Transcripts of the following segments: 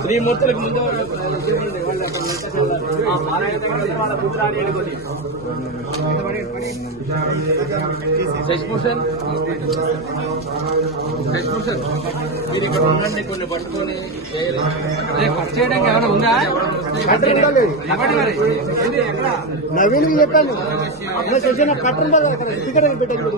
శ్రీమూర్తులకు ముందు శశిభూషణ్ మీరు ఇక్కడ ఉండండి, కొన్ని పట్టుకొని కట్ చేయడానికి ఏమైనా ఉందా? నవీన్ చెప్పాను కట్టుండదు అక్కడ టికెట్ పెట్టాను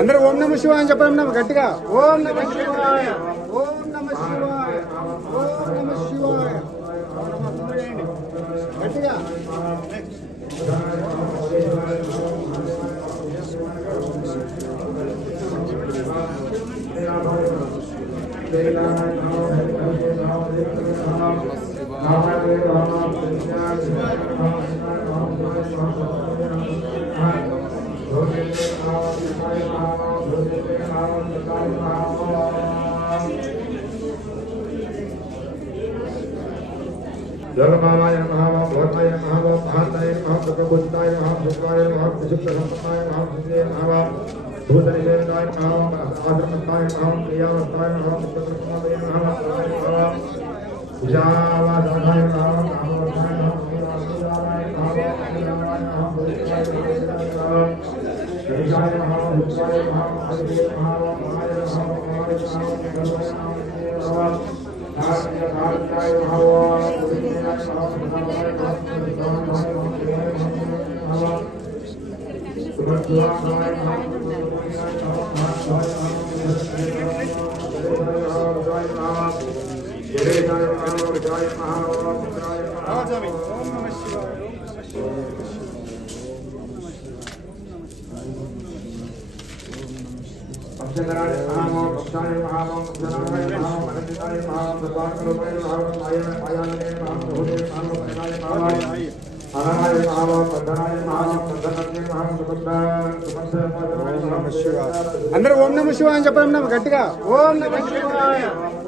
అందరూ ఓం నమ శివాయ అని చెప్పండి గట్టిగా. ఓం నమ శివాయ, ఓం నమ శివాయ, ఓం నమ శివాయ గట్టిగా. जलमालाय नमः, भगवताय नमः, महाताय नमः, प्रबुद्धाय नमः, शुक्लाय नमः, प्रसिद्धसंपन्नाय नमः, सुन्दराय नमः, भूतनिवेदाय नमः, आश्रमस्थाय नमः, प्रियावस्थाय नमः, मुक्तकृष्णाय नमः, पूजावासाय नमः, नामवसाय नमः, नीलाय नमः, नीलाय नमः, भूताय नमः, शरीराय नमः, भूताय नमः, आदित्याय नमः, महाय नमः, महाय नमः, भारताय नमः, पंचकराय नमः, पक्षाय नमः, जनाय नमः, मनसिताय नमः, प्रभाकरूपाय नमः, आयानने नमः, भूते नमः, प्रेमाय नमः, अनाय नमः, पंधनाय नमः, पंधनज्ञे नमः, सुबन्धनाय नमः शिवाय. అందరూ ఓం నమ శివాయ అని చెప్పండి గట్టిగా. ఓం నమ శివాయ,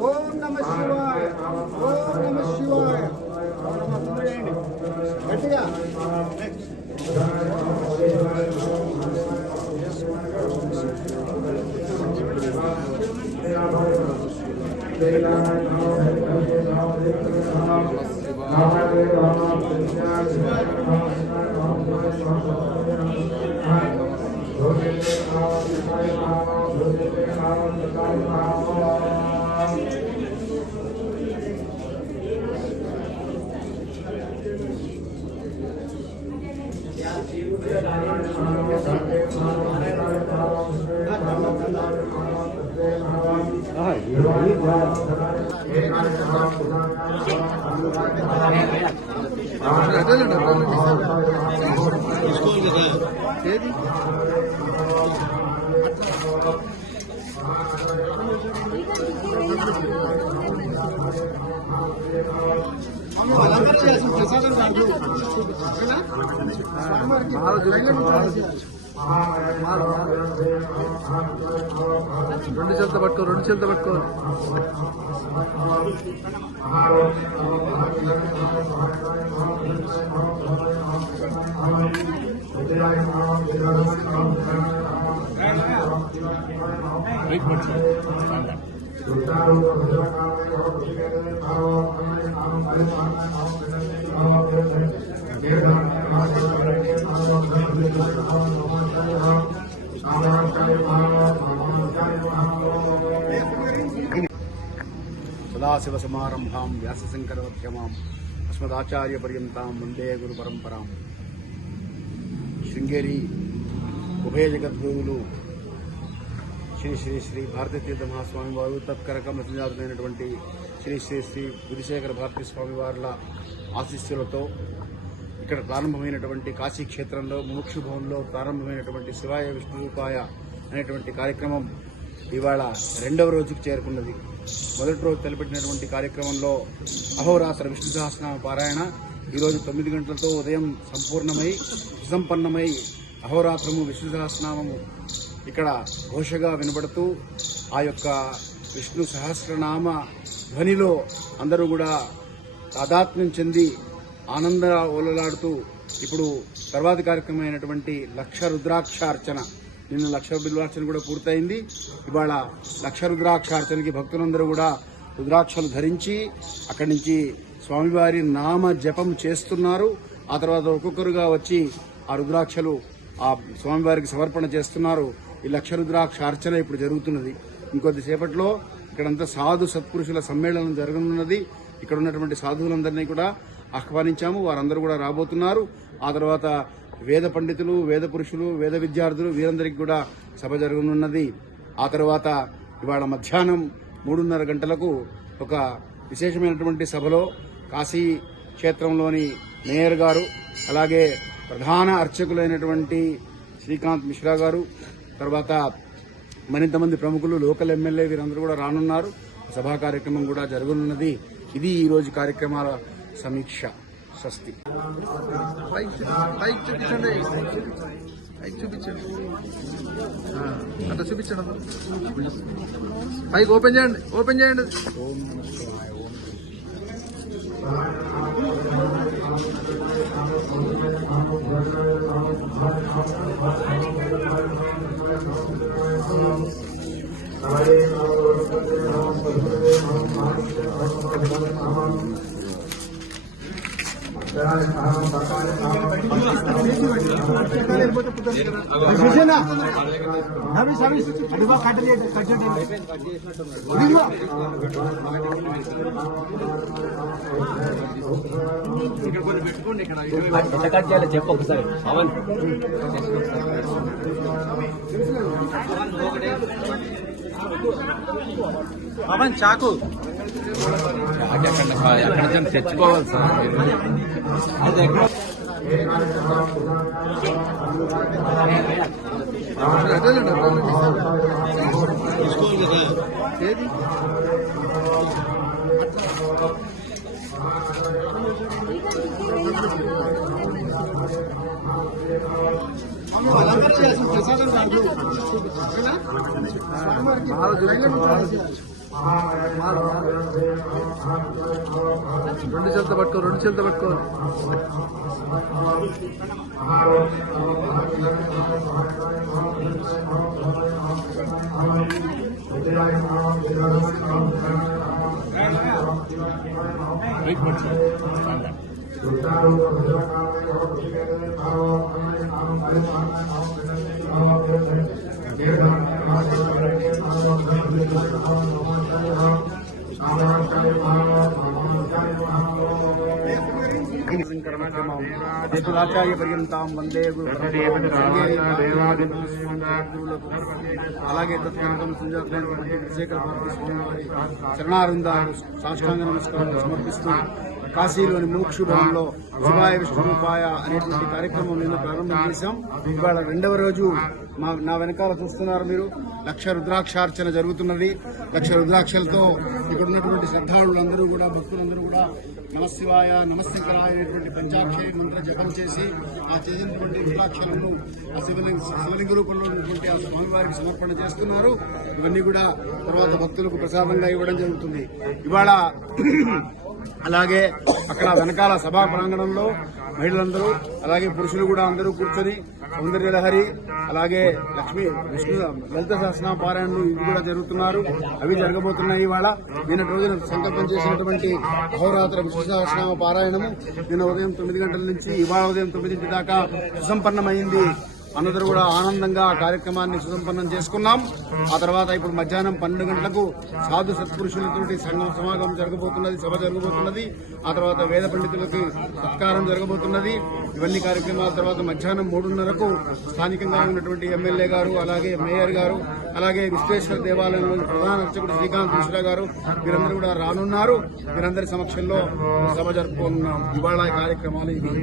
ఓం నమ శివాయ, ఓం నమ శివాయ గట్టిగా. రెండు చేతులు పట్టుకో, రెండు చేతులు పట్టుకో. Thank you. సదాశివసమారంభాం వ్యాసశంకరమధ్యమాం అస్మదాచార్యపర్యంతాం వందే గురు పరంపరాం. శృంగేరి ఉభయ జగద్గురువులు శ్రీ శ్రీ శ్రీ భారతీ తీర్థ మహాస్వామి వారు తత్కరక మసంజాతులైనటువంటి శ్రీ శ్రీ శ్రీ గురుశేఖర భారతీ స్వామి వారుల ఆశీస్సులతో ఇక్కడ ప్రారంభమైనటువంటి కాశీ క్షేత్రంలో ముముక్షు భవన్లో ప్రారంభమైనటువంటి శివాయ విష్ణురూపాయ అనేటువంటి కార్యక్రమం ఇవాళ 2వ రోజుకు చేరుకున్నది. మొదటి రోజు తలపెట్టినటువంటి కార్యక్రమంలో అహోరాత్ర విష్ణు సహస్రనామ పారాయణ ఈరోజు 9 గంటలతో ఉదయం సంపూర్ణమై సుసంపన్నమై అహోరాత్రము విష్ణు సహస్రనామము ఇక్కడ ఘోషగా వినబడుతూ ఆ యొక్క విష్ణు సహస్రనామ ధ్వనిలో అందరూ కూడా తాదాత్మ్యం చెంది ఆనంద ఓలలాడుతూ ఇప్పుడు తర్వాతి కార్యక్రమం అయినటువంటి 1,00,000 రుద్రాక్షార్చన, నిన్న 1,00,000 బిల్వార్చన కూడా పూర్తయింది. ఇవాళ 1,00,000 రుద్రాక్షార్చనకి భక్తులందరూ కూడా రుద్రాక్షలు ధరించి అక్కడి నుంచి స్వామివారి నామ జపం చేస్తున్నారు. ఆ తర్వాత ఒక్కొక్కరుగా వచ్చి ఆ రుద్రాక్షలు ఆ స్వామివారికి సమర్పణ చేస్తున్నారు. ఈ 1,00,000 రుద్రాక్షార్చన ఇప్పుడు జరుగుతున్నది. ఇంకొద్దిసేపట్లో ఇక్కడంతా సాధు సత్పురుషుల సమ్మేళనం జరగనున్నది. ఇక్కడ ఉన్నటువంటి సాధువులందరినీ కూడా ఆహ్వానించాము, వారందరూ కూడా రాబోతున్నారు. ఆ తర్వాత వేద పండితులు, వేద పురుషులు, వేద విద్యార్థులు వీరందరికీ కూడా సభ జరగనున్నది. ఆ తర్వాత ఇవాళ మధ్యాహ్నం 3:30 గంటలకు ఒక విశేషమైనటువంటి సభలో కాశీ క్షేత్రంలోని మేయర్ గారు, అలాగే ప్రధాన అర్చకులైనటువంటి శ్రీకాంత్ మిశ్రా గారు, తర్వాత మరింతమంది ప్రముఖులు, లోకల్ ఎమ్మెల్యే వీరందరూ కూడా రానున్నారు. సభా కార్యక్రమం కూడా జరగనున్నది. ఇది ఈ రోజు కార్యక్రమాల సమీక్ష. స్వస్తి. అట్లా చూపించండి, పైకి ఓపెన్ చేయండి, ఓపెన్ చేయండి. కట్ చేయాలి చెప్పు ఒకసారి. పవన్ చాకు అక్కడ తెచ్చుకోవాలి సార్. ఏది రెండు చేతులు పట్టుకో, రెండు చేతులు పట్టుకో. ఆచార్య పర్యంతాం వందే గురు అలాగే తత్కరకం సంజాతులైనటువంటి గురుశేఖర భారతీ స్వామివారి చరణారుందాలు సాష్టాంగ నమస్కారాలు సమర్పిస్తూ కాశీలోని ముముక్షు భవన్లో శివాయ విష్ణురూపాయ అనేటువంటి కార్యక్రమం నిన్న ప్రారంభం చేశాం. ఇవాళ 2వ రోజు నా వెనకాల చూస్తున్నారు మీరు. 1,00,000 రుద్రాక్షార్చన జరుగుతున్నది. 1,00,000 రుద్రాక్షలతో ఇక్కడ ఉన్నటువంటి శ్రద్ధాళులందరూ కూడా, భక్తులందరూ కూడా నమశివాయ నమశంకరాయ అనేటువంటి పంచాక్షరి మంత్ర జపం చేసి ఆ చేసినటువంటి రుద్రాక్షలను ఆ శివలింగ రూపంలో ఉన్నటువంటి ఆ స్వామివారికి సమర్పణ చేస్తున్నారు. ఇవన్నీ కూడా తర్వాత భక్తులకు ప్రసాదంగా ఇవ్వడం జరుగుతుంది. ఇవాళ అలాగే అక్కడ వెనకాల సభా ప్రాంగణంలో మహిళలందరూ అలాగే పురుషులు కూడా అందరూ కూర్చొని సౌందర్యలహరి, అలాగే లక్ష్మీ విష్ణు లలిత సహస్రనామ పారాయణలు ఇవి కూడా జరుగుతున్నారు. అవి జరగబోతున్నాయి. ఇవాళ నిన్న రోజున సంకల్పం చేసినటువంటి అహోరాత్ర విష్ణు సహస్రనామ పారాయణము నిన్న ఉదయం 9 గంటల నుంచి ఇవాళ ఉదయం 9 దాకా సుసంపన్నమైంది. అందరూ కూడా ఆనందంగా ఆ కార్యక్రమాన్ని సుసంపన్నం చేసుకున్నాం. ఆ తర్వాత ఇప్పుడు మధ్యాహ్నం 12 గంటలకు సాధు సత్పురుషులతోటి సమాగమం జరగబోతున్నది, సభ జరగబోతున్నది. ఆ తర్వాత వేద పండితులకి సత్కారం జరగబోతున్నది. ఇవన్నీ కార్యక్రమాల తర్వాత మధ్యాహ్నం 3:30కు స్థానికంగా ఉన్నటువంటి ఎమ్మెల్యే గారు, అలాగే మేయర్ గారు, అలాగే విశ్వేశ్వర దేవాలయంలోని ప్రధాన అర్చకుడు శ్రీకాంత్ మిశ్రా గారు వీరందరూ కూడా రానున్నారు. వీరందరి సమక్షంలో సభ జరుపుకున్నాం. ఇవాళ కార్యక్రమాలు ఇవి.